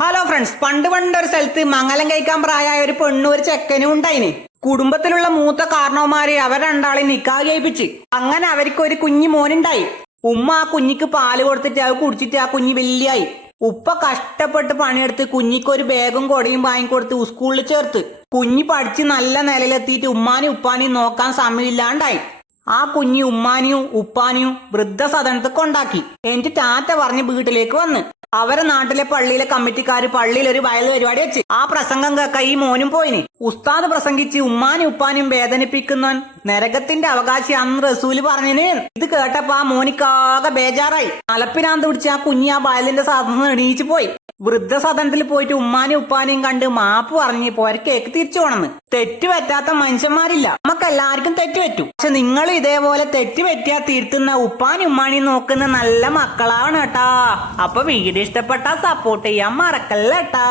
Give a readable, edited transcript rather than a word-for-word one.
Hello friends, പണ്ടൊരു സ്ഥലത്ത് മംഗലം കഴിക്കാൻ പ്രായമായ ഒരു പെണ്ണും ഒരു ചെക്കനും ഉണ്ടായിന്. കുടുംബത്തിലുള്ള മൂത്ത കാരണവന്മാര് അവർ രണ്ടാളെ നിക്കാഹ് കഴിപ്പിച്ച്. അങ്ങനെ അവർക്ക് ഒരു കുഞ്ഞു മോനുണ്ടായി. ഉമ്മ ആ കുഞ്ഞിക്ക് പാല് കൊടുത്തിട്ട് അത് കുടിച്ചിട്ട് ആ കുഞ്ഞ് വലിയായി. ഉപ്പ കഷ്ടപ്പെട്ട് പണിയെടുത്ത് കുഞ്ഞിക്ക് ഒരു ബാഗും കൊടയും വാങ്ങിക്കൊടുത്ത് സ്കൂളിൽ ചേർത്ത്. കുഞ്ഞി പഠിച്ച് നല്ല നിലയിലെത്തിയിട്ട് ഉമ്മാനും ഉപ്പാനെയും നോക്കാൻ സമയമില്ലാണ്ടായി. ആ കുഞ്ഞി ഉമ്മാനെയും ഉപ്പാനെയും വൃദ്ധസദനത്തിൽ കൊണ്ടാക്കി. എന്നിട്ട് ടാറ്റ പറഞ്ഞ് വീട്ടിലേക്ക് വന്ന് അവരെ നാട്ടിലെ പള്ളിയിലെ കമ്മിറ്റിക്കാര് പള്ളിയിൽ ഒരു വയൽ പരിപാടി വെച്ച്. ആ പ്രസംഗം കേൾക്ക ഈ മോനും പോയിന്. ഉസ്താദ് പ്രസംഗിച്ച് ഉമ്മാനും ഉപ്പാനും വേദനിപ്പിക്കുന്നവൻ നരകത്തിന്റെ അവകാശി അന്ന് റസൂല് പറഞ്ഞിന്. ഇത് കേട്ടപ്പോ ആ മോനിക്കാകെ ബേജാറായി. തലപ്പിനാന്ത് പിടിച്ച് ആ കുഞ്ഞി ആ വയലിന്റെ സാധനം എണീച്ചു പോയി. വൃദ്ധസദനത്തിൽ പോയിട്ട് ഉമ്മാനും ഉപ്പാനെയും കണ്ട് മാപ്പ് പറഞ്ഞ് പോരക്കേക്ക് തിരിച്ചു പോണെന്ന്. തെറ്റ് പറ്റാത്ത മനുഷ്യന്മാരില്ല, നമുക്ക് എല്ലാവർക്കും തെറ്റ് പറ്റും. പക്ഷെ നിങ്ങൾ ഇതേപോലെ തെറ്റ് പറ്റിയാ തിരുത്തുന്ന ഉപ്പാനും ഉമ്മാനെയും നോക്കുന്ന നല്ല മക്കളാണ് കേട്ടാ. അപ്പൊ വീഡിയോ ഇഷ്ടപ്പെട്ടാ സപ്പോർട്ട് ചെയ്യാൻ മറക്കല്ലേട്ടാ.